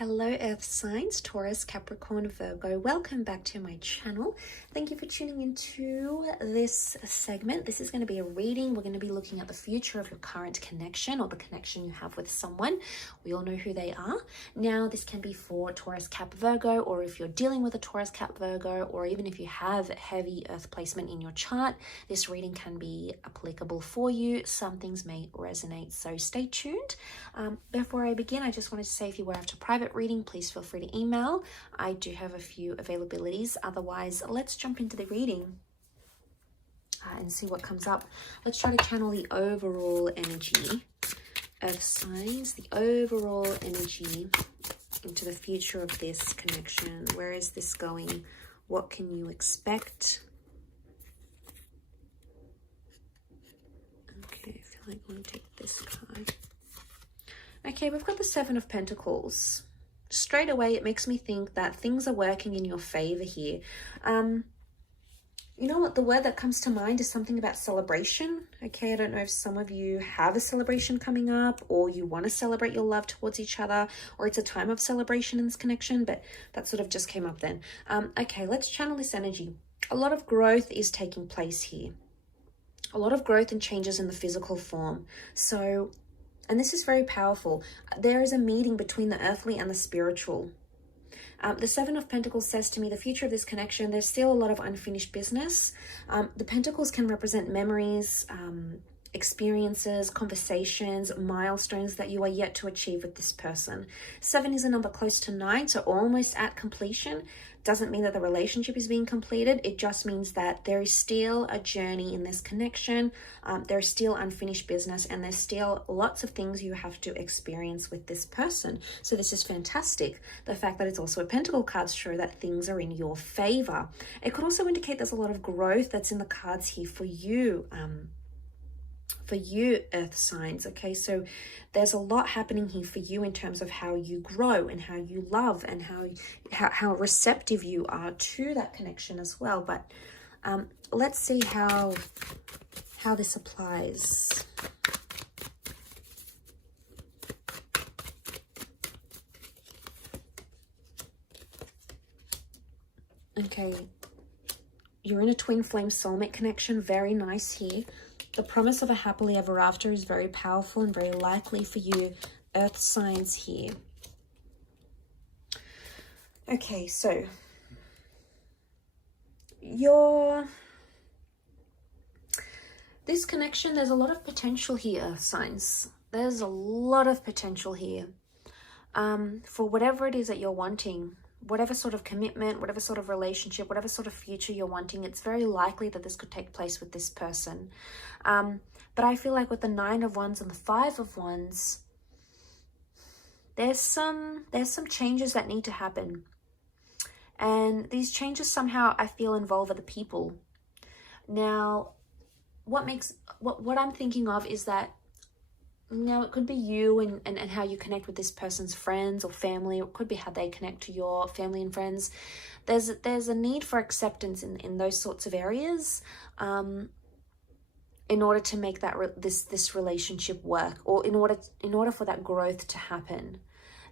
Hello Earth signs, Taurus, Capricorn, Virgo. Welcome back to my channel. Thank you for tuning into this segment. This is going to be a reading. We're going to be looking at the future of your current connection or the connection you have with someone. We all know who they are. Now, this can be for Taurus, Cap, Virgo, or if you're dealing with a Taurus, Cap, Virgo, or even if you have heavy Earth placement in your chart, this reading can be applicable for you. Some things may resonate, so stay tuned. Before I begin, I just wanted to say if you were after private reading, please feel free to email. I do have a few availabilities. Otherwise, let's jump into the reading and see what comes up. Let's try to channel the overall energy of signs, the overall energy into the future of this connection. Where is this going? What can you expect? Okay, I feel like I'm going to take this card. Okay, we've got the Seven of Pentacles. Straight away, it makes me think that things are working in your favor here. You know what? The word that comes to mind is something about celebration. Okay, I don't know if some of you have a celebration coming up or you want to celebrate your love towards each other, or it's a time of celebration in this connection, but that sort of just came up then. Okay, let's channel this energy. A lot of growth is taking place here. A lot of growth and changes in the physical form. So, and this is very powerful. There is a meeting between the earthly and the spiritual. The Seven of Pentacles says to me, the future of this connection, there's still a lot of unfinished business. The Pentacles can represent memories, experiences, conversations, milestones that you are yet to achieve with this person. 7 is a number close to 9, so almost at completion. Doesn't mean that the relationship is being completed. It just means that there is still a journey in this connection. There's still unfinished business, and there's still lots of things you have to experience with this person. So this is fantastic. The fact that it's also a Pentacle cards show that things are in your favor. It could also indicate there's a lot of growth that's in the cards here for you. For you, Earth signs. Okay, so there's a lot happening here for you in terms of how you grow and how you love and how receptive you are to that connection as well. But let's see how this applies. Okay, you're in a twin flame soulmate connection. Very nice here. The promise of a happily ever after is very powerful and very likely for you, Earth signs here. Okay, so this connection, there's a lot of potential here, Earth signs. There's a lot of potential here for whatever it is that you're wanting. Whatever sort of commitment, whatever sort of relationship, whatever sort of future you're wanting, it's very likely that this could take place with this person. But I feel like with the 9 of Wands and the 5 of Wands, there's some changes that need to happen. And these changes somehow I feel involve other people. Now, what I'm thinking of is that, now, it could be you and how you connect with this person's friends or family. It could be how they connect to your family and friends. There's a need for acceptance in those sorts of areas in order to make that this relationship work, or in order for that growth to happen.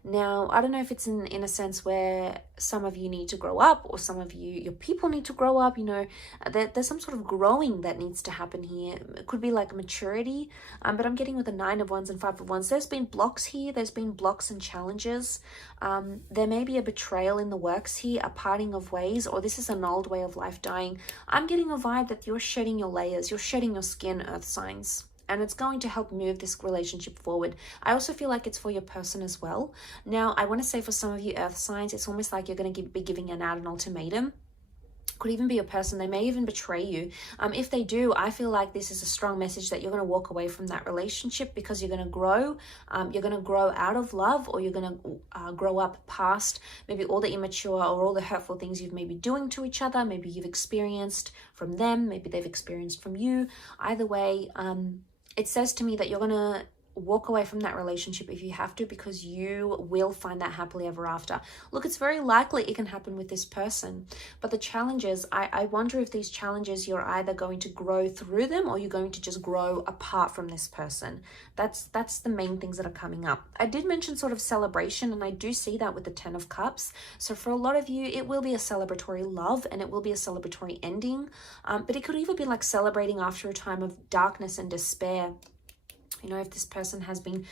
Now, I don't know if it's in a sense where some of you need to grow up, or some of your people need to grow up. You know, there's some sort of growing that needs to happen here. It could be like maturity, but I'm getting with the 9 of Wands and 5 of Wands. There's been blocks here. There's been blocks and challenges. There may be a betrayal in the works here, a parting of ways, or this is an old way of life dying. I'm getting a vibe that you're shedding your layers. You're shedding your skin, Earth signs. And it's going to help move this relationship forward. I also feel like it's for your person as well. Now, I want to say for some of you Earth signs, it's almost like you're going to be giving out an ultimatum. Could even be your person. They may even betray you. If they do, I feel like this is a strong message that you're going to walk away from that relationship because you're going to grow. You're going to grow out of love, or you're going to grow up past maybe all the immature or all the hurtful things you've maybe doing to each other. Maybe you've experienced from them. Maybe they've experienced from you. Either way, it says to me that you're going to walk away from that relationship if you have to, because you will find that happily ever after. Look, it's very likely it can happen with this person, but the challenges, I wonder if these challenges, you're either going to grow through them or you're going to just grow apart from this person. That's the main things that are coming up. I did mention sort of celebration, and I do see that with the 10 of Cups. So for a lot of you, it will be a celebratory love and it will be a celebratory ending, but it could even be like celebrating after a time of darkness and despair. You know, if this person has been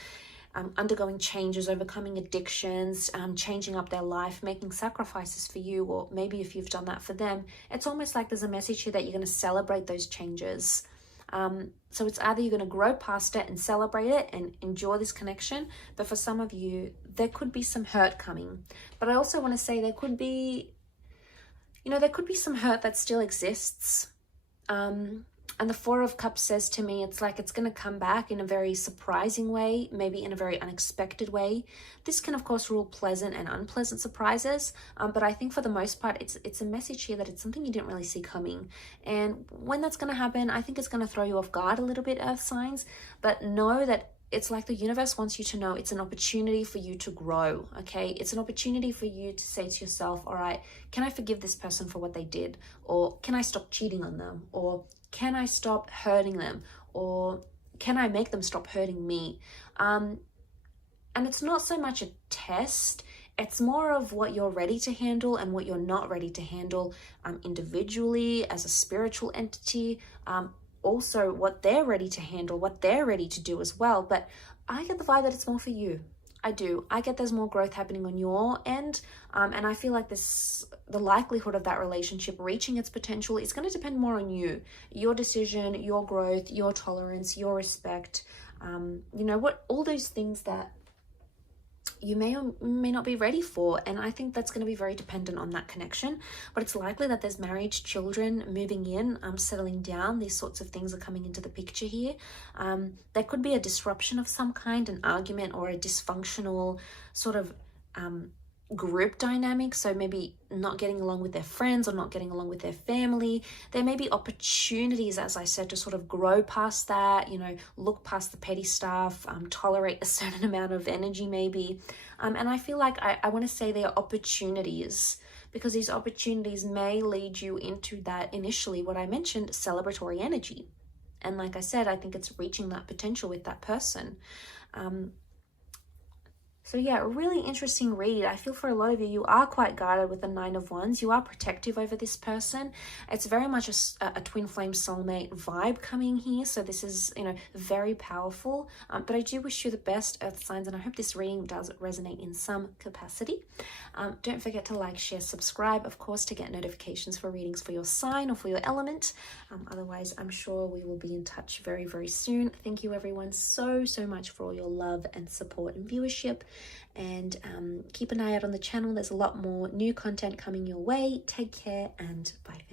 undergoing changes, overcoming addictions, changing up their life, making sacrifices for you, or maybe if you've done that for them, it's almost like there's a message here that you're going to celebrate those changes. So it's either you're going to grow past it and celebrate it and enjoy this connection, but for some of you, there could be some hurt coming. But I also want to say there could be, you know, there could be some hurt that still exists. And the 4 of Cups says to me, it's like it's going to come back in a very surprising way, maybe in a very unexpected way. This can, of course, rule pleasant and unpleasant surprises, but I think for the most part, it's a message here that it's something you didn't really see coming. And when that's going to happen, I think it's going to throw you off guard a little bit, Earth signs, but know that it's like the universe wants you to know it's an opportunity for you to grow, okay? It's an opportunity for you to say to yourself, all right, can I forgive this person for what they did? Or can I stop cheating on them? Or can I stop hurting them? Or can I make them stop hurting me? And it's not so much a test. It's more of what you're ready to handle and what you're not ready to handle individually, as a spiritual entity, also what they're ready to handle, what they're ready to do as well. But I get the vibe that it's more for you. I do. I get there's more growth happening on your end. And I feel like the likelihood of that relationship reaching its potential is going to depend more on you, your decision, your growth, your tolerance, your respect. You know, what all those things that you may or may not be ready for. And I think that's going to be very dependent on that connection. But it's likely that there's marriage, children moving in, settling down. These sorts of things are coming into the picture here. There could be a disruption of some kind, an argument or a dysfunctional sort of group dynamic. So maybe not getting along with their friends or not getting along with their family. There may be opportunities, as I said, to sort of grow past that, you know, look past the petty stuff, tolerate a certain amount of energy maybe. And I feel like I want to say there are opportunities, because these opportunities may lead you into that initially, what I mentioned, celebratory energy. And like I said, I think it's reaching that potential with that person. So yeah, a really interesting read. I feel for a lot of you, you are quite guarded with the 9 of Wands. You are protective over this person. It's very much a twin flame soulmate vibe coming here. So this is, you know, very powerful. But I do wish you the best, Earth signs, and I hope this reading does resonate in some capacity. Don't forget to like, share, subscribe, of course, to get notifications for readings for your sign or for your element. Otherwise, I'm sure we will be in touch very, very soon. Thank you everyone so much for all your love and support and viewership. And keep an eye out on the channel. There's a lot more new content coming your way. Take care and bye.